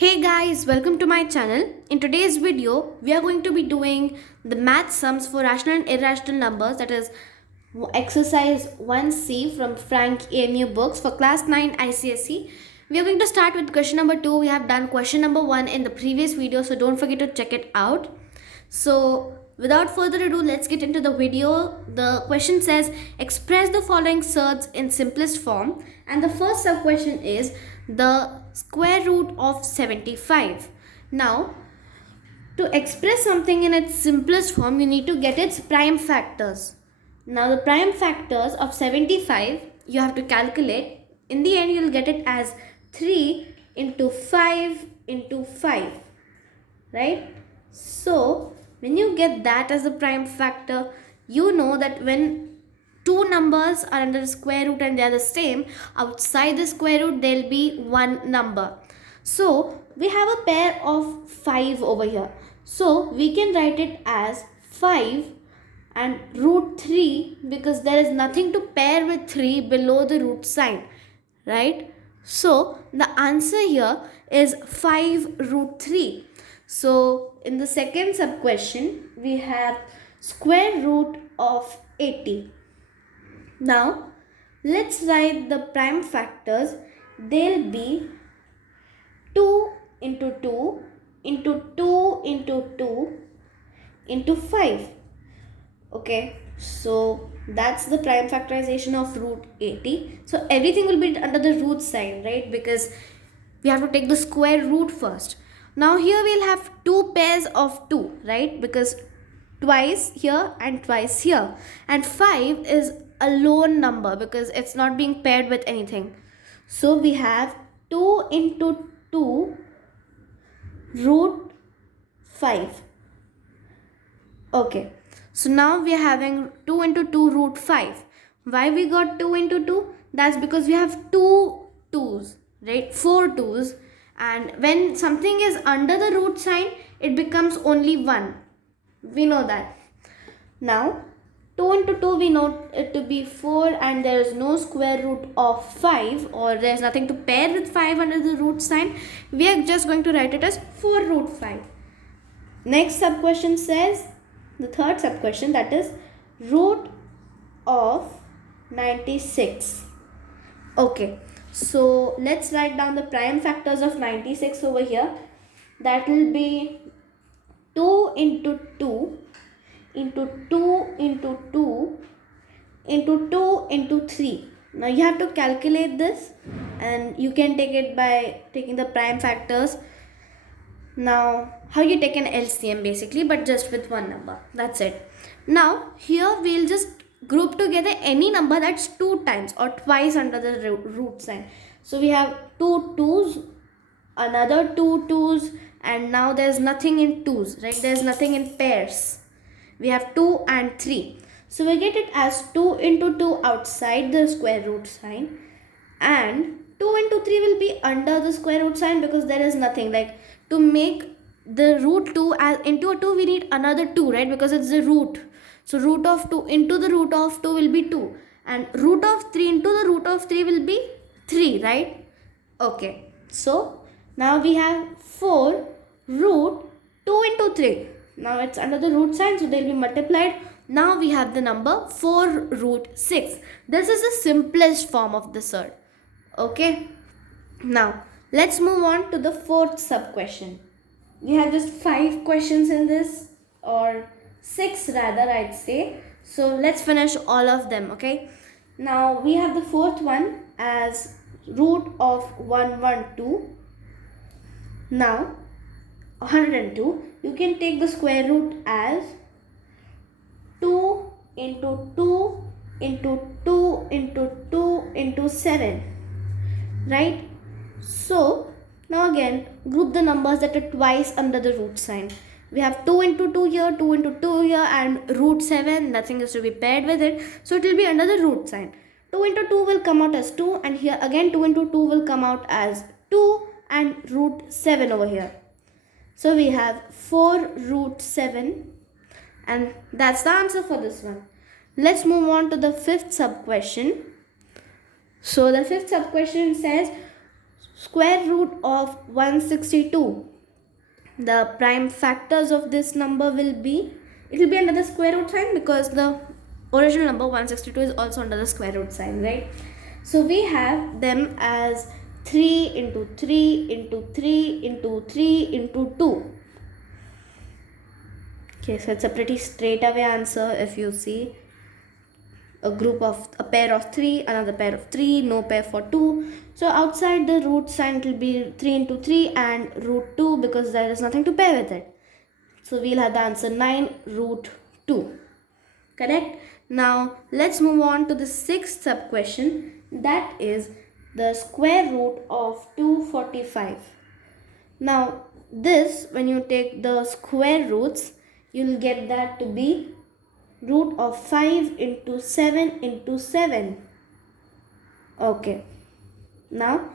Hey guys, welcome to my channel. In today's video, we are going to be doing the math sums for rational and irrational numbers, that is exercise 1C from Frank EMU Books for class 9 ICSE. We are going to start with question number 2. We have done question number 1 in the previous video, so don't forget to check it out. So without further ado, let's get into the video. The question says, express the following surds in simplest form, and the first sub question is the square root of 75. Now, to express something in its simplest form, you need to get its prime factors. Now, the prime factors of 75, you have to calculate. In the end, you'll get it as 3 into 5 into 5, right? So, when you get that as a prime factor, you know that when two numbers are under the square root and they are the same, outside the square root there will be one number. So we have a pair of 5 over here. So we can write it as 5 and root 3 because there is nothing to pair with 3 below the root sign, right? So the answer here is 5 root 3. So in the second sub question, we have square root of 80. Now, let's write the prime factors. They'll be 2 into 2 into 2 into 2 into 5. Okay, so that's the prime factorization of root 80. So everything will be under the root sign, right? Because we have to take the square root first. Now here we'll have two pairs of 2, right? Because twice here and twice here. And 5 is a lone number because it's not being paired with anything. So we have 2 into 2 root 5. Okay. So now we are having 2 into 2 root 5. Why we got 2 into 2? That's because we have two 2's, right? 4 2's. And when something is under the root sign, it becomes only 1. We know that. Now, 2 into 2 we know it to be 4 and there is no square root of 5 or there is nothing to pair with 5 under the root sign. We are just going to write it as 4 root 5. Next sub question says, the third sub question, that is root of 96. Okay, so let's write down the prime factors of 96 over here. That will be 2 into 2 into 2 into 2 into 2 into 3. Now you have to calculate this and you can take it by taking the prime factors. Now how you take an LCM basically, but just with one number. That's it. Now here we'll just group together any number that's 2 times or twice under the root sign. So we have 2 2's, another 2 2's, and now there's nothing in 2's, right? There's nothing in pairs. We have 2 and 3. So we get it as 2 into 2 outside the square root sign, and 2 into 3 will be under the square root sign because there is nothing. Like to make the root 2 as into a 2, we need another 2, right? Because it's the root. So root of 2 into the root of 2 will be 2, and root of 3 into the root of 3 will be 3, right? Okay. So now we have 4 root 2 into 3. Now it's under the root sign, so they'll be multiplied. Now we have the number 4 root 6. This is the simplest form of the surd. Okay. Now let's move on to the fourth sub question. We have just 5 questions in this, or 6 rather, I'd say. So let's finish all of them. Okay. Now we have the fourth one as root of 112. Now 102, you can take the square root as 2 into 2 into 2 into 2 into 7, right? So now again group the numbers that are twice under the root sign. We have 2 into 2 here, 2 into 2 here, and root 7, nothing is to be paired with it, so it will be under the root sign. 2 into 2 will come out as 2, and here again 2 into 2 will come out as 2 and root 7 over here. So we have 4 root 7, and that's the answer for this one. Let's move on to the fifth sub question. So the fifth sub question says square root of 162. The prime factors of this number will be, it will be under the square root sign because the original number 162 is also under the square root sign, right? So we have them as 3 into 3 into 3 into 3 into 2. Okay, so it's a pretty straight away answer if you see. A pair of 3, another pair of 3, no pair for 2. So outside the root sign it will be 3 into 3 and root 2 because there is nothing to pair with it. So we'll have the answer 9 root 2. Correct? Now let's move on to the sixth sub question, that is the square root of 245. Now this, when you take the square roots, you'll get that to be root of 5 into 7 into 7. Okay, now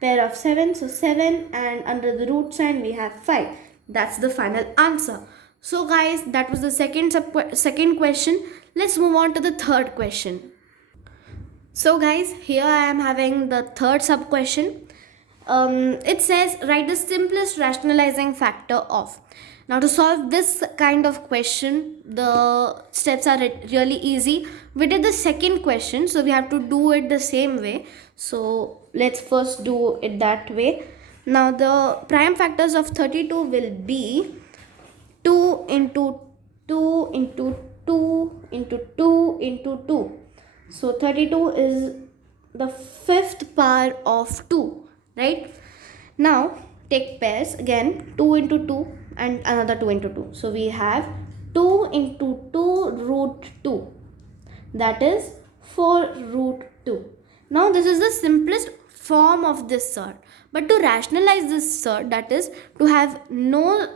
pair of 7, so 7, and under the root sign we have 5. That's the final answer. So guys, that was the second question. Let's move on to the third question. So guys, here I am having the third sub question. It says write the simplest rationalizing factor of. Now to solve this kind of question, the steps are really easy. We did the second question, so we have to do it the same way. So let's first do it that way. Now the prime factors of 32 will be 2 into 2 into 2 into 2 into 2. So 32 is the fifth power of 2, right? Now take pairs again, 2 into 2 and another 2 into 2. So we have 2 into 2 root 2, that is 4 root 2. Now this is the simplest form of this surd, but to rationalize this surd, that is to have no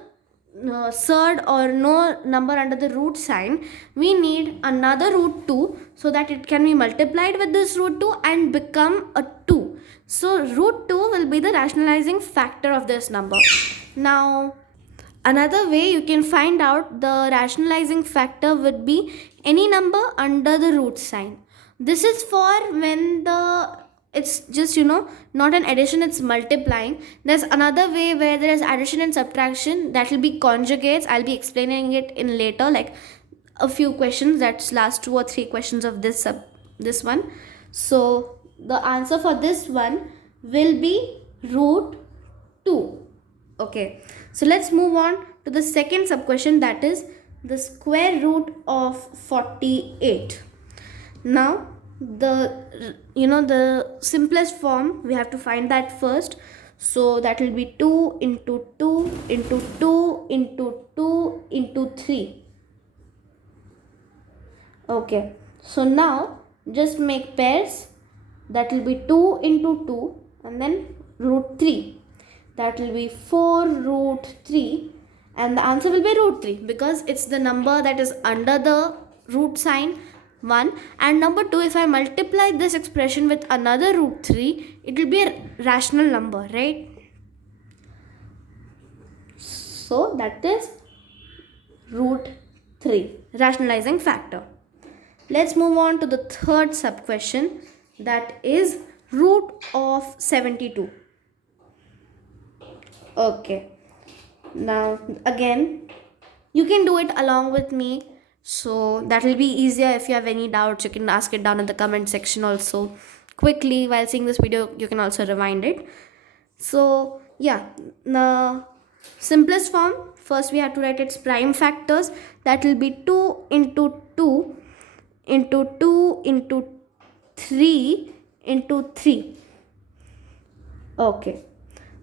surd or no number under the root sign, we need another root 2 so that it can be multiplied with this root 2 and become a 2. So root 2 will be the rationalizing factor of this number. Now another way you can find out the rationalizing factor would be any number under the root sign. This is for when it's just not an addition, it's multiplying. There's another way where there is addition and subtraction, that will be conjugates. I'll be explaining it in later, like a few questions, that's last 2 or 3 questions of this one. So the answer for this one will be root 2. Okay, so let's move on to the second sub question, that is the square root of 48. Now the simplest form, we have to find that first. So that will be 2 into 2 into 2 into 2 into 3. Okay, so now just make pairs, that will be 2 into 2 and then root 3, that will be 4 root 3, and the answer will be root 3 because it's the number that is under the root sign 1. And number 2, if I multiply this expression with another root 3, it will be a rational number, right? So that is root 3, rationalizing factor. Let's move on to the third sub question, that is root of 72. Okay, now again you can do it along with me, so that will be easier. If you have any doubts, you can ask it down in the comment section also. Quickly, while seeing this video, you can also rewind it. So yeah, the simplest form, first we have to write its prime factors, that will be 2 into 2 into 2 into 3 into 3. Okay,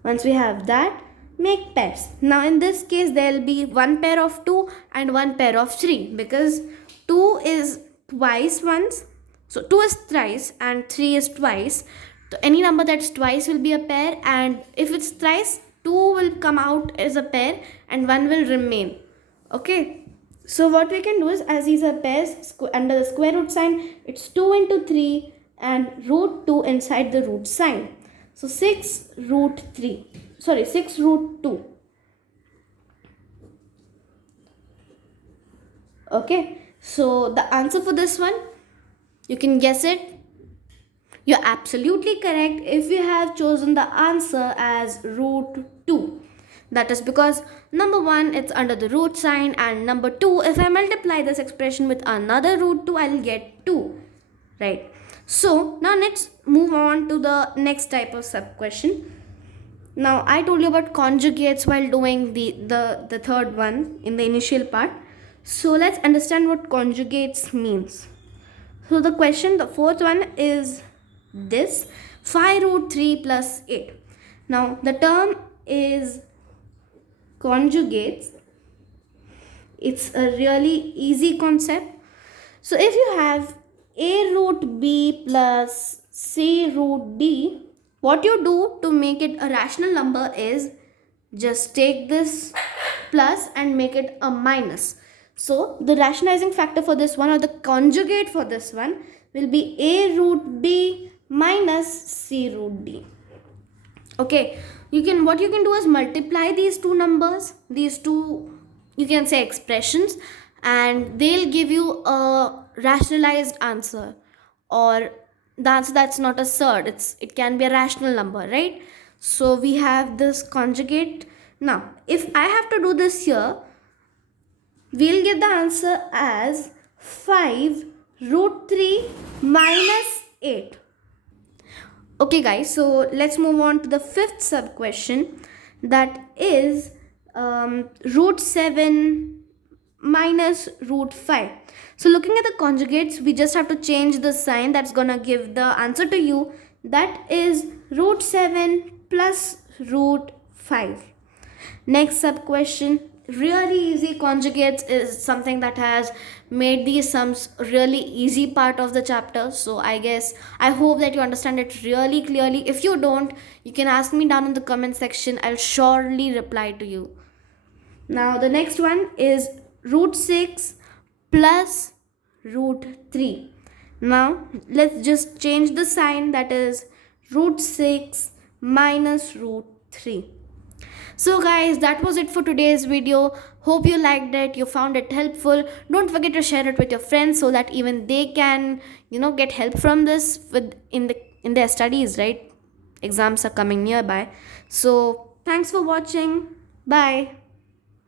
once we have that, make pairs. Now in this case there will be one pair of 2 and one pair of 3 because 2 is twice once, so 2 is thrice and 3 is twice. So any number that's twice will be a pair, and if it's thrice, 2 will come out as a pair and 1 will remain. Okay, so what we can do is, as these are pairs under the square root sign, it's 2 into 3 and root 2 inside the root sign. So 6 root 2. Okay, so the answer for this one, you can guess it. You're absolutely correct if you have chosen the answer as root 2. That is because number 1 it's under the root sign, and number 2, if I multiply this expression with another root 2, I'll get 2. Right? So now let's move on to the next type of sub question. Now I told you about conjugates while doing the third one in the initial part. So let's understand what conjugates means. So the question, the fourth one is this 5 root 3 plus 8. Now the term is conjugates. It's a really easy concept. So if you have a root b plus c root d, what you do to make it a rational number is just take this plus and make it a minus. So the rationalizing factor for this one, or the conjugate for this one, will be a root b minus c root d. Okay, what you can do is multiply these two numbers, these two, you can say, expressions, and they'll give you a rationalized answer, or the answer that's not a surd, it can be a rational number, right? So we have this conjugate. Now if I have to do this here, we'll get the answer as 5 root 3 minus 8. Okay guys, so let's move on to the fifth sub question, that is root 7 minus root 5. So looking at the conjugates, we just have to change the sign that's gonna give the answer to you. That is root 7 plus root 5. Next sub question, really easy. Conjugates is something that has made these sums really easy part of the chapter. So I hope that you understand it really clearly. If you don't, you can ask me down in the comment section. I'll surely reply to you. Now the next one is root 6 plus root 3. Now let's just change the sign, that is root 6 minus root 3. So guys, that was it for today's video. Hope you liked it, you found it helpful. Don't forget to share it with your friends so that even they can, get help from this in their studies, right? Exams are coming nearby. So thanks for watching. Bye.